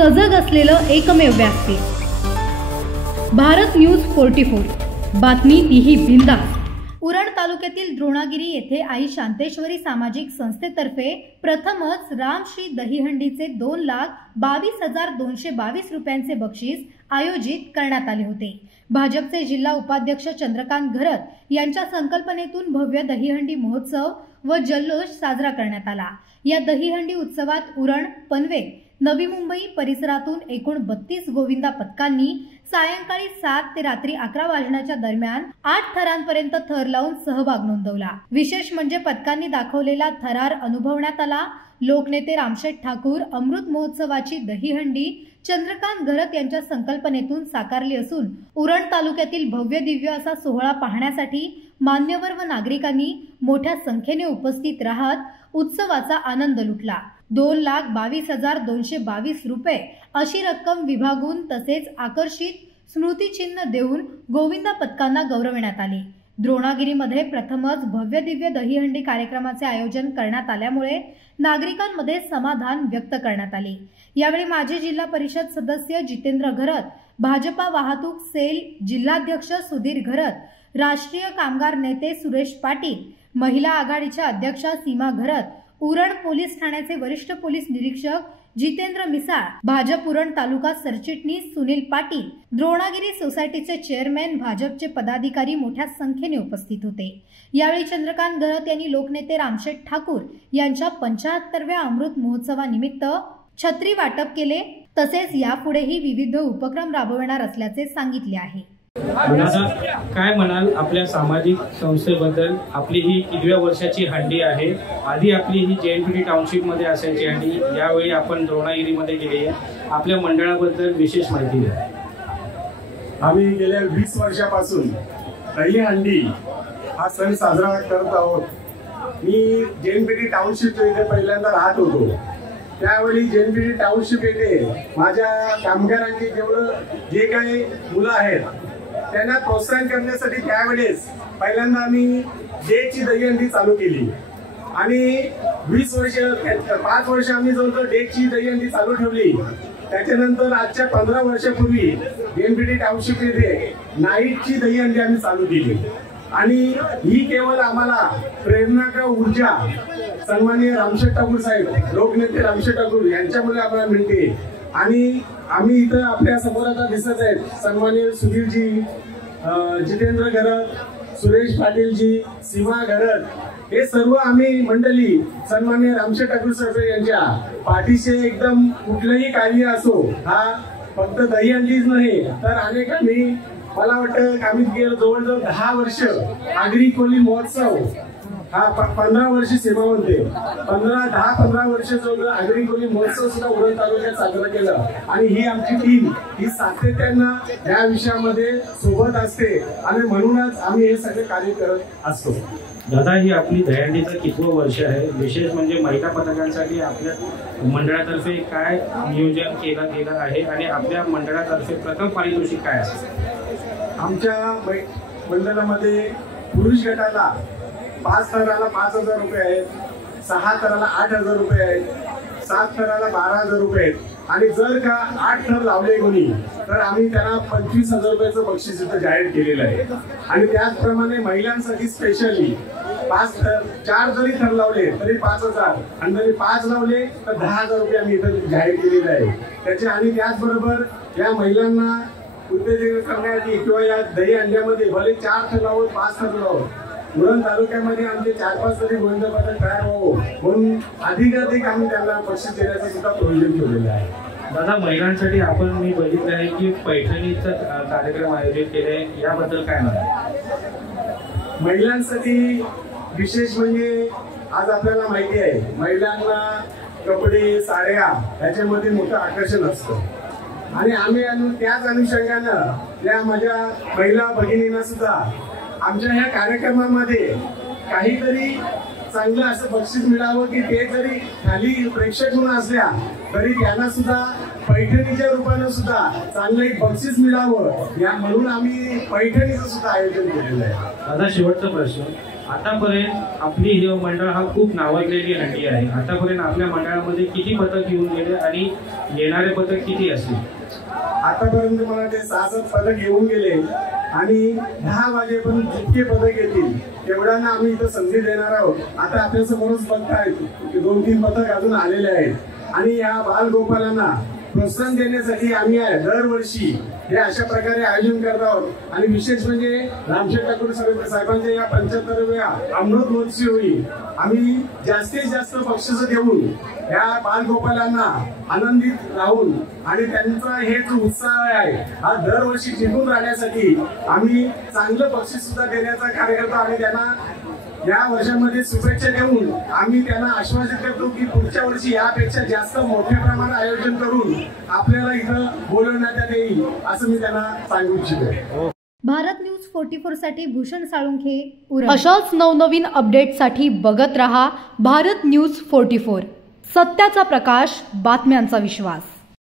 सजग असलेलं एकमेव व्यासपीठ भारत न्यूज 44। बातमी तीही बिनधास्त। उरण तालुक्यातील द्रोणागिरी येथे आई शांतेश्वरी सामाजिक संस्थेतर्फे प्रथमच रामश्री दहीहंडीचे 2,22,222 रुपयांचे बक्षीस आयोजित करण्यात आले होते। भाजपचे जिल्हा उपाध्यक्ष चंद्रकांत घरत यांच्या संकल्पनेतून भव्य दहीहंडी महोत्सव व जल्लोष साजरा करण्यात आला। या दहीहंडी उत्सवात उरण, पनवेल, नवी मुंबई परिसरातून एकूण 32 गोविंदा पथकांनी सायंकाळी 7 ते रात्री 11 वाजण्याच्या दरम्यान 8 थरांपर्यंत थर लावून सहभाग नोंदवला। विशेष म्हणजे पथकांनी दाखवलेला थरार अनुभवण्यात आला। लोकनेते रामशेठ ठाकूर अमृत महोत्सवाची दहीहंडी चंद्रकांत घरत यांच्या संकल्पनेतून साकारली असून उरण तालुक्यातील भव्य दिव्य असा सोहळा पाहण्यासाठी मान्यवर व नागरिकांनी मोठ्या संख्येने उपस्थित राहत उत्सवाचा आनंद लुटला। 2,22,222 रुपये अशी रक्कम विभागून तसेच आकर्षित स्मृतिचिन्ह देऊन गोविंदा पथकांना गौरवण्यात आले। द्रोणागिरीमध्ये प्रथमच भव्य दिव्य दहीहंडी कार्यक्रमाचे आयोजन करण्यात आल्यामुळे नागरिकांमध्ये समाधान व्यक्त करण्यात आले। यावेळी माजी जिल्हा परिषद सदस्य जितेंद्र घरत, भाजपा वाहतूक सेल जिल्हाध्यक्ष सुधीर घरत, राष्ट्रीय कामगार नेते सुरेश पाटील, महिला आघाडीच्या अध्यक्षा सीमा घरत, उरण पोलीस ठाण्याचे वरिष्ठ पोलीस निरीक्षक जितेंद्र मिसाळ, भाजप उरण तालुका सरचिटणीस सुनील पाटील, द्रोणागिरी सोसायटीचे चेअरमॅन, भाजपचे पदाधिकारी मोठ्या संख्येने उपस्थित होते। यावेळी चंद्रकांत घरत यांनी लोकनेते रामशेठ ठाकूर यांच्या 75व्या अमृत महोत्सवानिमित्त छत्री वाटप केले। तसेच यापुढेही विविध उपक्रम राबवणार असल्याचे सांगितले आहे। दादा, काय म्हणाल आपल्या सामाजिक संस्थेबद्दल? आपली ही कितव्या वर्षाची हंडी आहे? आधी आपली ही JNPT टाउनशिप मध्ये असायची हंडी, यावेळी आपण द्रोणागिरी मध्ये गेली आहे। आपल्या मंडळाबद्दल विशेष माहिती द्या। आम्ही गेल्या 20 वर्षापासून दहीहंडी हा सण साजरा करत आहोत। मी JNPT टाउनशिप येथे पहिल्यांदा राहत होतो। त्यावेळी JNPT टाउनशिप येथे माझ्या कामगारांची जे काही मुलं आहेत त्यांना प्रोत्साहन करण्यासाठी त्यावेळेस पहिल्यांदा आम्ही डेटची दहीहंडी चालू केली आणि 5 वर्ष आम्ही जवळजवळ डेटची दहीहंडी चालू ठेवली। त्याच्यानंतर आजच्या 15 वर्षापूर्वी JNPT टाउनशिप येथे नाईटची दहीहंडी आम्ही चालू केली आणि ही केवळ आम्हाला प्रेरणा का ऊर्जा सन्माननीय रामशेठ ठाकूर साहेब, लोकनेते रामशेठ ठाकूर यांच्यामुळे आम्हाला मिळते। आणि आम्ही इथं आपल्या समोर आता दिसत आहेत सन्माननीय सुधीरजी, जितेंद्र घरत, सुरेश पाटीलजी, सीमा घरत, हे सर्व आम्ही मंडळी सन्माननीय रामशेठ ठाकूर साहेब यांच्या पाठीशी एकदम कुठलंही कार्य असो, हा फक्त दहीहंडीच नाही तर अनेक आम्ही मला वाटतं आम्ही गेलो जवळजवळ 10 वर्ष आगरी कोली महोत्सव हा 15 वर्ष सेवा म्हणते 10-15 वर्ष जवळ आगरी कोली महोत्सव सुद्धा उरण तालुक्यात साजरा केला आणि ही आमची टीम ही सातत्यानं या विषयामध्ये सोबत असते आणि म्हणूनच आम्ही हे सगळे कार्य करत असतो। दादा, ही आपली दहीहंडीचं कितवं वर्ष आहे? विशेष म्हणजे महिला पथकांसाठी आपल्या मंडळातर्फे काय नियोजन केलं गेलं आहे आणि आपल्या मंडळातर्फे प्रथम पारितोषिक काय आहे? आमच्या मंडळामध्ये पुरुष गटाला 5 थराला 5,000 रुपये आहेत, 6 थराला 8,000 रुपये आहेत, 7 थराला 12,000 रुपये आहेत आणि जर का 8 थर लावले कोणी तर आम्ही त्यांना 25,000 रुपयाचं बक्षीस इथं जाहीर केलेलं आहे। आणि त्याचप्रमाणे महिलांसाठी स्पेशली 4 जरी थर लावले तरी 5,000 आणि जरी 5 लावले तर 10,000 रुपये आम्ही इथं जाहीर केलेलं आहे त्याचे। आणि त्याचबरोबर या महिलांना उत्तेजित करण्यासाठी किंवा या दहीहंड्यामध्ये भले 4 थर लावत 5 थर लावत उरण तालुक्यामध्ये आमचे 4-5 तरी गोविंदा पथक तयार व्हावं म्हणून अधिकाधिक आम्ही त्यांना बक्षीस देण्याचं सुद्धा प्रोविजन ठेवलेलं आहे। दादा, महिलांसाठी आपण मी बघितलं आहे की पैठणीचा कार्यक्रम आयोजित केले, याबद्दल काय म्हणाल? महिलांसाठी विशेष म्हणजे आज आपल्याला माहिती आहे महिलांना कपडे, साड्या याच्यामध्ये मोठं आकर्षण असतं आणि आम्ही त्याच अनुषंगानं या माझ्या महिला भगिनींना सुद्धा आमच्या ह्या कार्यक्रमामध्ये काहीतरी चांगलं असं बक्षीस मिळावं की ते जरी खाली प्रेक्षक म्हणून असल्या तरी त्यांना सुद्धा पैठणीच्या रूपानं सुद्धा चांगलं एक बक्षीस मिळावं या म्हणून आम्ही पैठणीचं सुद्धा आयोजन केलेलं आहे। दादा, शेवटचा प्रश्न, आतापर्यंत आपली ही मंडळ हा खूप नावाजलेली हंडी आहे. आतापर्यंत आपल्या मंडळामध्ये किती पथक येऊन गेले आणि येणारे पथक किती असतील? आतापर्यंत मला ते 6-7 पदक येऊन गेले आणि 10 वाजेपर्यंत जितके पदक येतील तेवढ्यांना आम्ही इथं संधी देणार आहोत. आता आपल्या समोरच बघतायत 2-3 पदक अजून आलेले आहेत आणि या बालगोपालांना प्रोत्साहन देण्यासाठी आम्ही दरवर्षी हे अशा प्रकारे आयोजन करत आहोत. आणि विशेष म्हणजे रामशेठ ठाकूर साहेबांच्या या 75व्या अमृत महोत्सवी आम्ही जास्तीत जास्त बक्षिसं देऊन या बालगोपालांना आनंदित राहून आणि त्यांचा हे जो उत्साह आहे हा दरवर्षी टिकून राहण्यासाठी आम्ही चांगलं बक्षीस सुद्धा देण्याचा कार्य करतो आणि त्यांना या वर्षामध्ये शुभेच्छा देऊन आम्ही त्यांना आश्वासित करतो की पुढच्या वर्षी यापेक्षा जास्त मोठ्या प्रमाणात आयोजन करून आपल्याला इथं बोलवण्यात येईल असं मी त्यांना सांगू इच्छितो. भारत न्यूज 44 साठी भूषण साळुंखे उरण. अशाच नवनवीन अपडेटसाठी बघत रहा भारत न्यूज 44. सत्याचा प्रकाश, बातम्यांचा विश्वास.